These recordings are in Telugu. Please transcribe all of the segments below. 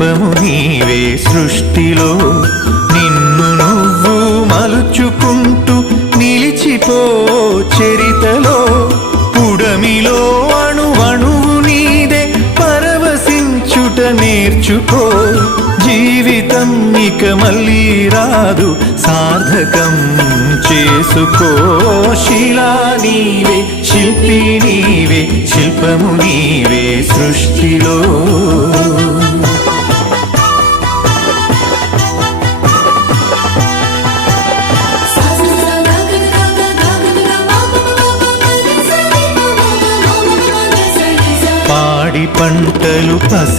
శిల్పము నీవే సృష్టిలో. నిన్ను నువ్వు మలుచుకుంటూ నిలిచిపో చరితలో. పుడమిలో అణువణువు నీదే పరవశించుట నేర్చుకో. జీవితం ఇక మళ్ళీ రాదు సార్థకం చేసుకో. శిలా నీవే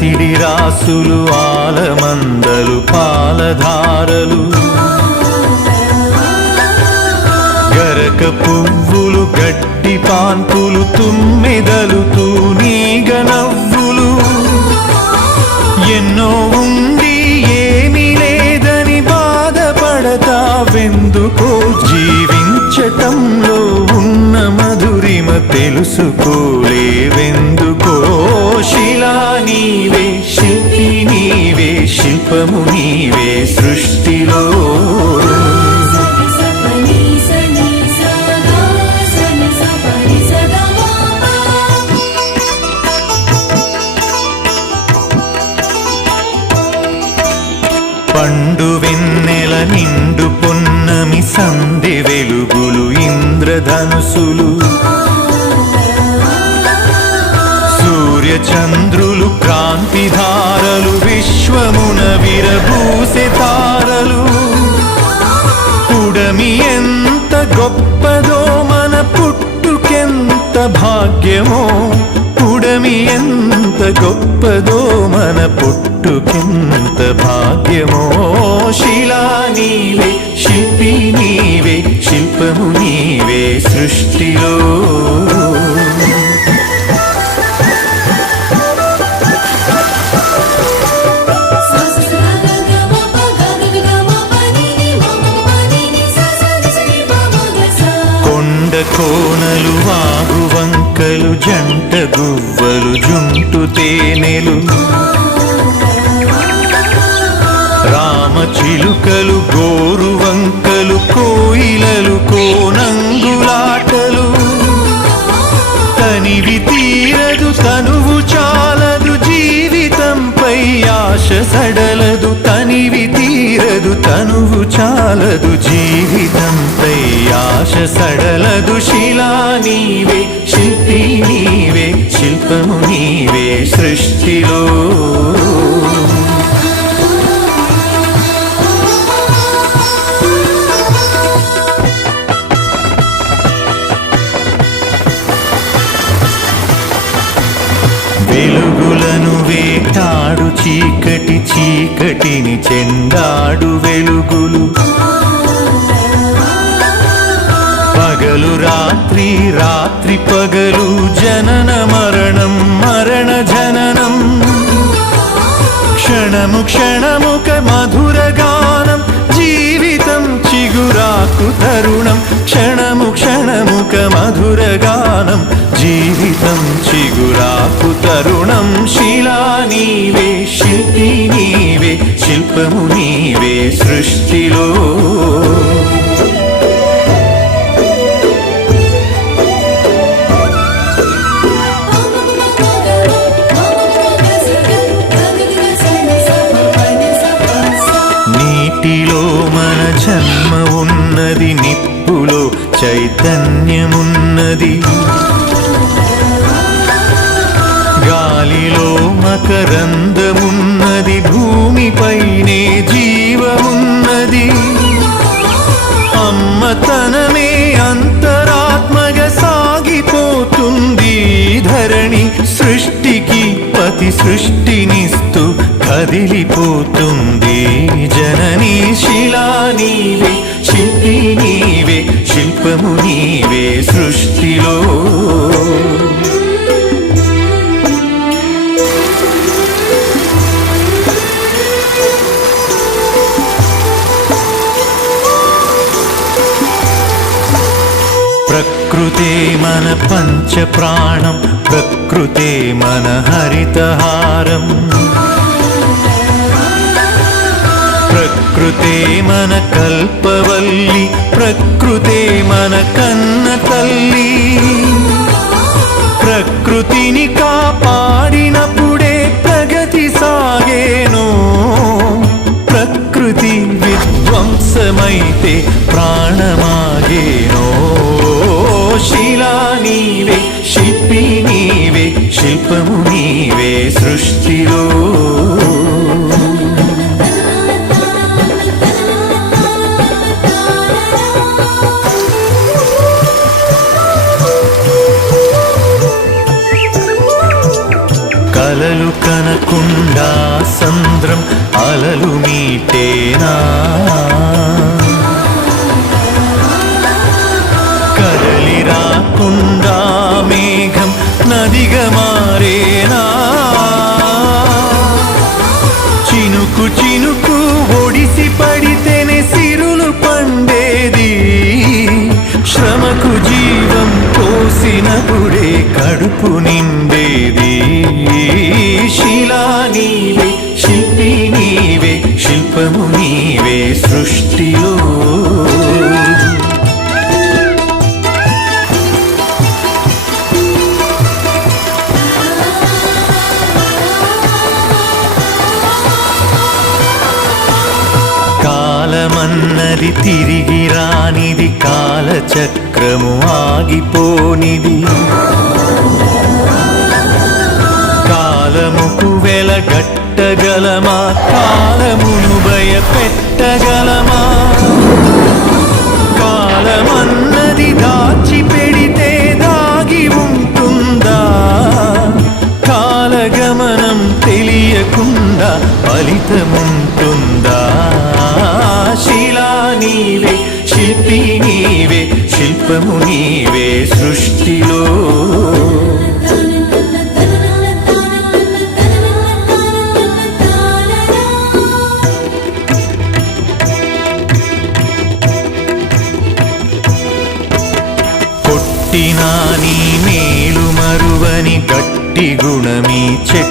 పంటలు రాసులు ఆలమందలు పాలధారలు. గరక పువ్వులు గడ్డి పాన్పులు తుమ్మెదలు తూనీగ నవ్వులు. ఎన్నో ఉండి ఏమీ లేదని బాధపడతావెందుకో జీవించటంలో మధురిమ తెలుసుకోలేవెందుకో? శిలా నీవే శిల్పి నీవే శిల్పము నీవే సృష్టిలో పండు వెన్నెల నిండు పొన్నమి సంధి వెలుగులు ఇంద్రధనుసులు. చంద్రులు క్రాంతిధారలు విశ్వమున విరబూసె తారలు. కుడమి ఎంత గొప్పదో మన పుట్టుకెంత భాగ్యమో. కుడమి ఎంత గొప్పదో మన పుట్టుకెంత భాగ్యమో. శిలా నీవే శిల్పి నీవే శిల్పము నీవే సృష్టిలో. కోనలు వాగు వంకలు జంట గువ్వలు జుంటు తేనెలు. రామ చిలుకలు గోరు వంకలు కోయిలలు కోనంగులాటలు. తనివి తీరదు తనువు చాలదు జీవితంపై ఆశ సడలదు తనివి తీరదు తనువు చాలదు జీవితంపై ఆశ సడలదు. శిలా నీవే శిల్పి నీవే శిల్పము నీవే సృష్టిలో. చీకటిని చెండాడు వెలుగులు. పగలు రాత్రి రాత్రి పగలు జనన మరణం మరణ జననం. క్షణము క్షణముక మధుర గానం జీవితం చిగురాకు తరుణం. క్షణము క్షణముక మధుర గానం జీవితం చిగురాకు తరుణం. శిలా సర్వము నీవే సృష్టిలో. నీటిలో మన జన్మ ఉన్నది నిప్పులో చైతన్యమున్నది. గాలిలో మకరందమున్నది ఉన్నది భూమిపైనే జీవమున్నది. అమ్మ తనమే అంతరాత్మగ సాగిపోతుంది. ధరణి సృష్టికి పతి సృష్టినిస్తూ కదిలిపోతుంది. జనని శిలా నీవే శిల్పి నీవే శిల్పము నీవే సృష్టిలో. మన పంచ ప్రాణం ప్రకృతే మన హరితహారం. ప్రకృతే మన కల్పవల్లి ప్రకృతే మన కన్న తల్లి. ప్రకృతిని కాపాడినప్పుడే ప్రగతి సాగేను. ప్రకృతి విధ్వంసమైతే శిల్పము నీవే సృష్టిలో. కలలు కనకుండా సంద్రం అలలు మీటేనా? కదలి రాకుండా నదిగా మారేనా చినుకు చినుకు ఒడిసి పడితేనే సిరులు పండేది. శ్రమకు జీవం పోసినప్పుడే కడుపు నిండేది. శిలా నీవే శిల్పి నీవే శిల్పము నీవే సృష్టిలో కాలము ఆగిపోనిది. కాలముకు వెలగట్టగలమా కాలమును భయపెట్టగలమా కాలమన్నది దాచి పెడితే దాగి ఉంటుందా? కాలగమనం తెలియకుండా ఫలితముంటుందా? శిలా నీవే శిల్పి నీవే శిల్పము నీవే సృష్టిలో. కొట్టినా నీ మేలు మరువని గట్టి గుణమీ చెట్టు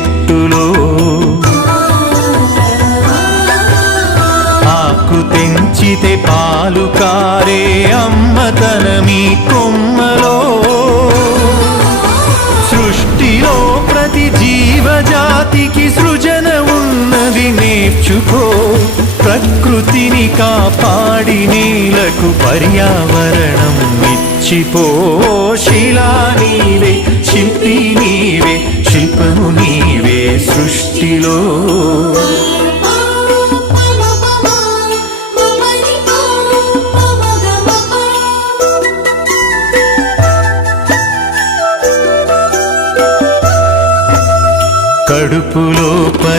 కొమ్మలో. సృష్టిలో ప్రతి జీవజాతికి సృజన ఉన్నది నేర్చుకో. ప్రకృతిని కాపాడి నీలకు పర్యావరణం ఇచ్చిపో. శిలా నీవే శిల్పి నీవే శిల్పము నీవే సృష్టిలో.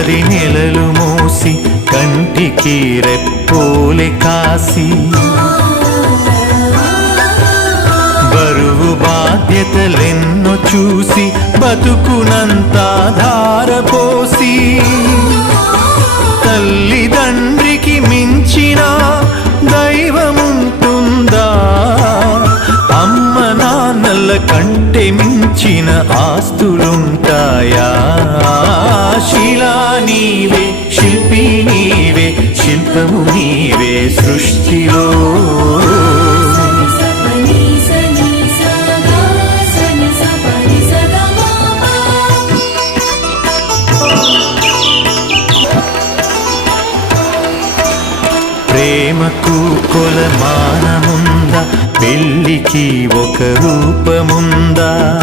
కడుపులో నెలలు మూసి కంటికి రెప్పోలే కాసి. బరువు బాధ్యతలెన్నో చూసి బతుకునంతా ధారపోసి తల్లిదండ్రికి మించిన దైవము నాన్నల కంటే మించిన ఆస్తులుంటాయా? శిలా నీవే శిల్పి నీవే శిల్పము నీవే సృష్టిలో. ప్రేమకు కొలమానముంది పెళ్ళికి ఒక రూపముందా?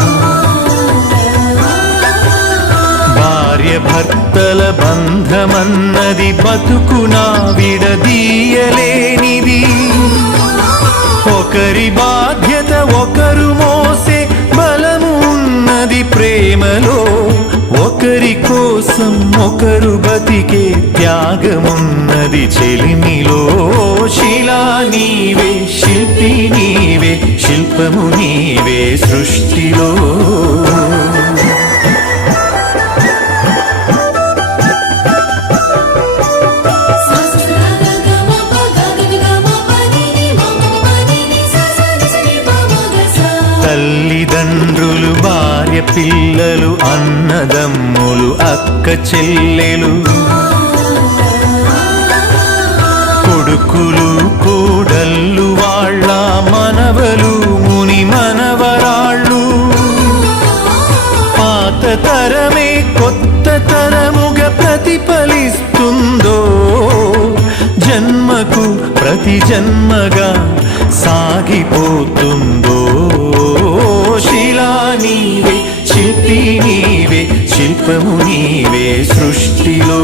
భార్య భర్తల బంధమన్నది బతుకునా విడదీయలేనిది. ఒకరి బాధ్యత ఒకరు మోసే బలము ఉన్నది ప్రేమలో. ఒకరి కోసం ఒకరు బతికే త్యాగమున్నది చెలిమిలో. శిలా నీవే శిల్పి శిల్పము నీవే సృష్టిలో. తల్లిదండ్రులు భార్య పిల్లలు అన్నదమ్ములు అక్క చెల్లెలు. కొడుకులు కోడళ్ళు ఫలిస్తుందో? జన్మకు ప్రతి జన్మగా సాగిపోతుందో? శిలా నీవే శిల్పి నీవే శిల్పము నీవే సృష్టిలో.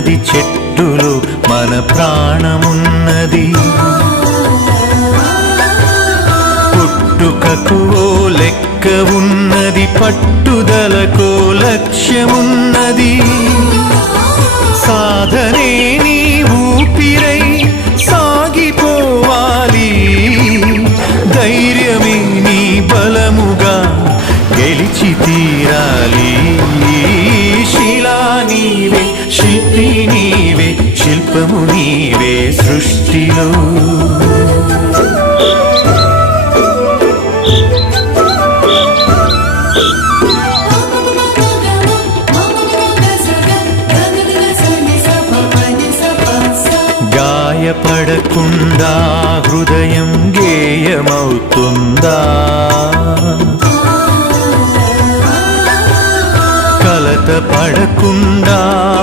ఉన్నది చెట్టులో మన ప్రాణమున్నది. పుట్టుకకు లెక్క ఉన్నది పట్టుదలకో లక్ష్యమున్నది. సాధనే నీ ఊపిరై సాగిపోవాలి. ధైర్యమే నీ బలముగా గెలిచి తీరాలి. శిలా నీవే శిల్పి నీవే శిల్పము నీవే సృష్టిలో. గాయపడకుండా హృదయం గేయమవుతుందా? పడకుండా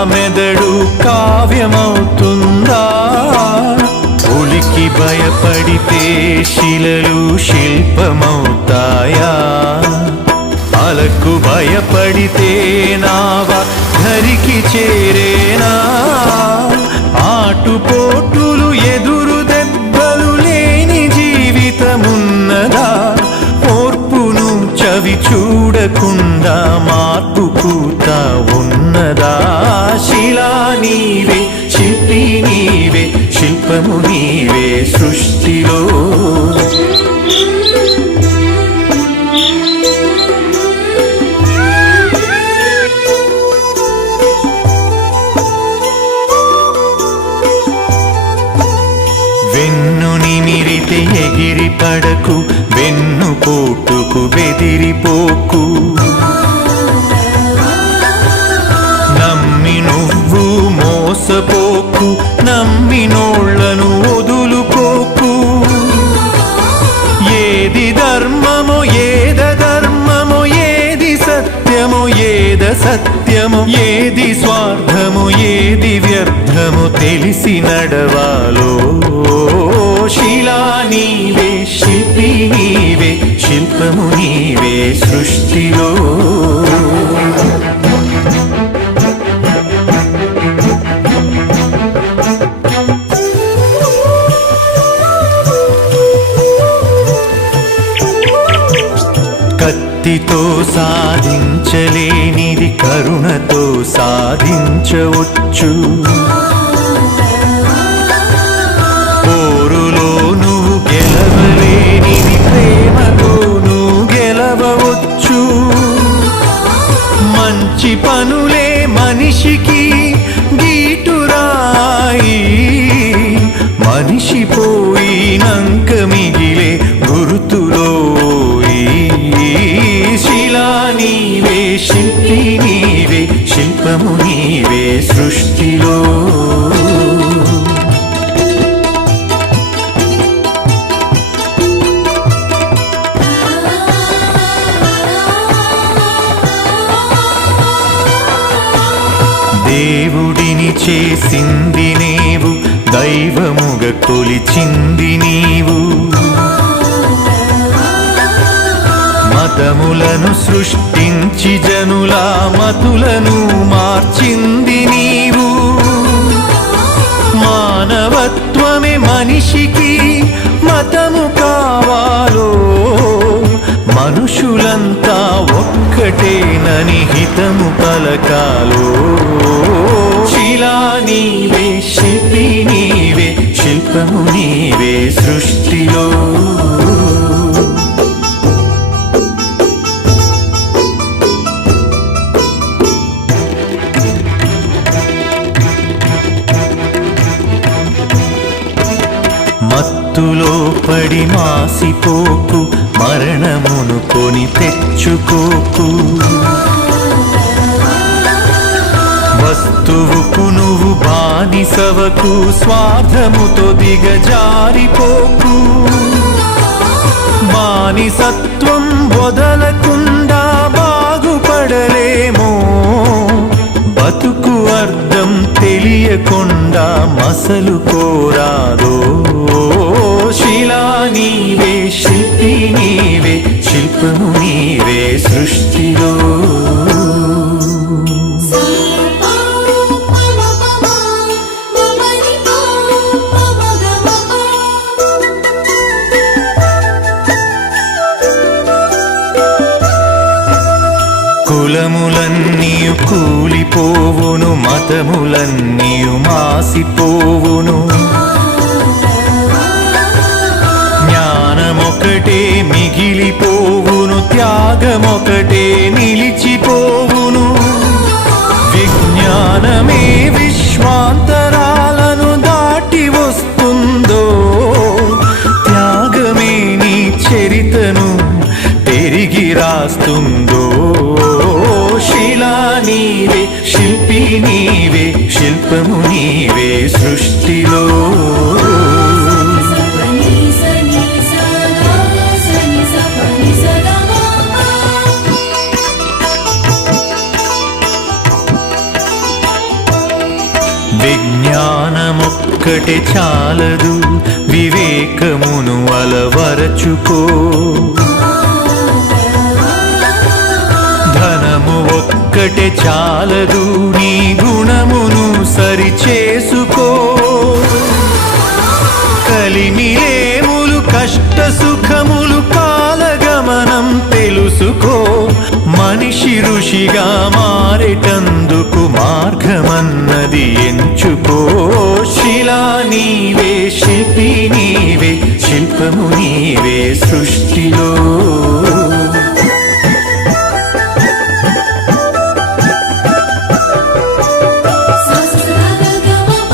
మెదడు కావ్యమవుతుందా? ఒలికి భయపడితే శిలలు శిల్పమవుతాయా? అలకు భయపడితే నావ ధరికి చేరేనా? ఆటుపోటులు ఎదురు ఓర్పును చూడకుండా మార్పు కూత ఉన్నదా? శిలా నీవే శిల్పి నీవే శిల్పము నీవే సృష్టిలో. వెన్ను నిమిరితే ఎగిరి పడకు వెన్ను పోటు పోకు బెదిరిపోకు. నమ్మి నువ్వు మోసపోకు నమ్మి నోళ్ళను వదులుకోకు. ఏది ధర్మమో ఏద ధర్మమో ఏది సత్యమో ఏద సత్యమో ఏది స్వార్థము ఏది వ్యర్థము తెలిసి నడవాలో. శిలా నీవే శిల్పి. నీవే నీవే సృష్టిలో. కత్తితో సాధించలేనిది కరుణతో సాధించవచ్చు. సృష్టిలో. దేవుడిని చేసింది నీవు దైవముగ కొలిచింది నీవు. మతములను సృష్టించి జనుల మతులను మార్చింది నీవు. మానవత్వమే మనిషికి మతము కావాలో మనుషులంతా ఒక్కటేనని హితము పలకాలో. శిలా నీవే శిల్పి నీవే శిల్పము నీవే సృష్టిలో. మత్తులో పడి మాసిపోకు మరణమును కొని తెచ్చుకోకు. వస్తువుకు నువ్వు బానిసవకు స్వార్థముతో దిగజారిపోకు. బానిసత్వం వదలకుండా బాగుపడలేమో బతుకు అర్థం తెలియకుండా మసలు విజ్ఞానమొక్కటే చాలదు. వివేకమును అలవరచుకో. ధనము ఒక్కటే చాలదు. నీ గుణమును సరిచేసుకో. కలిమిలేములు కష్ట సుఖములు కాలగమనం తెలుసుకో. మనిషి ఋషిగా మారేటందుకు మార్గమన్నది ఎంచుకో. శిలా నీవే శిల్పి నీవే శిల్పము నీవే సృష్టిలో. సా సా గమ ప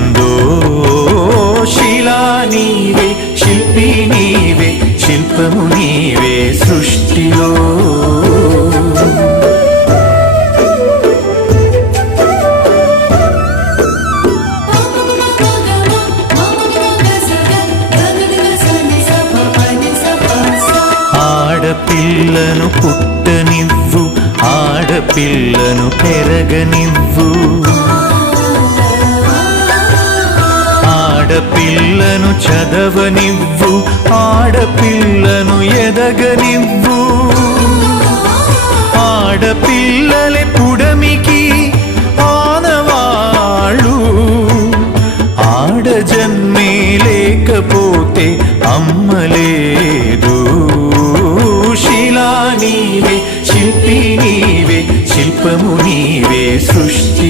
శిల్పము నీవే సృష్టిలో. ఆడపిల్లను పుట్టనివ్వు ఆడపిల్లను పెరగనివ్వు. ఆడపిల్లను చదవనివ్వు ఆడపిల్లను ఎదగనివ్వు. ఆడపిల్లలే పుడమికి ఆనవాళ్ళు. ఆడజన్మే లేకపోతే అమ్మలేదు శిలా నీవే శిల్పి నీవే శిల్పము నీవే సృష్టి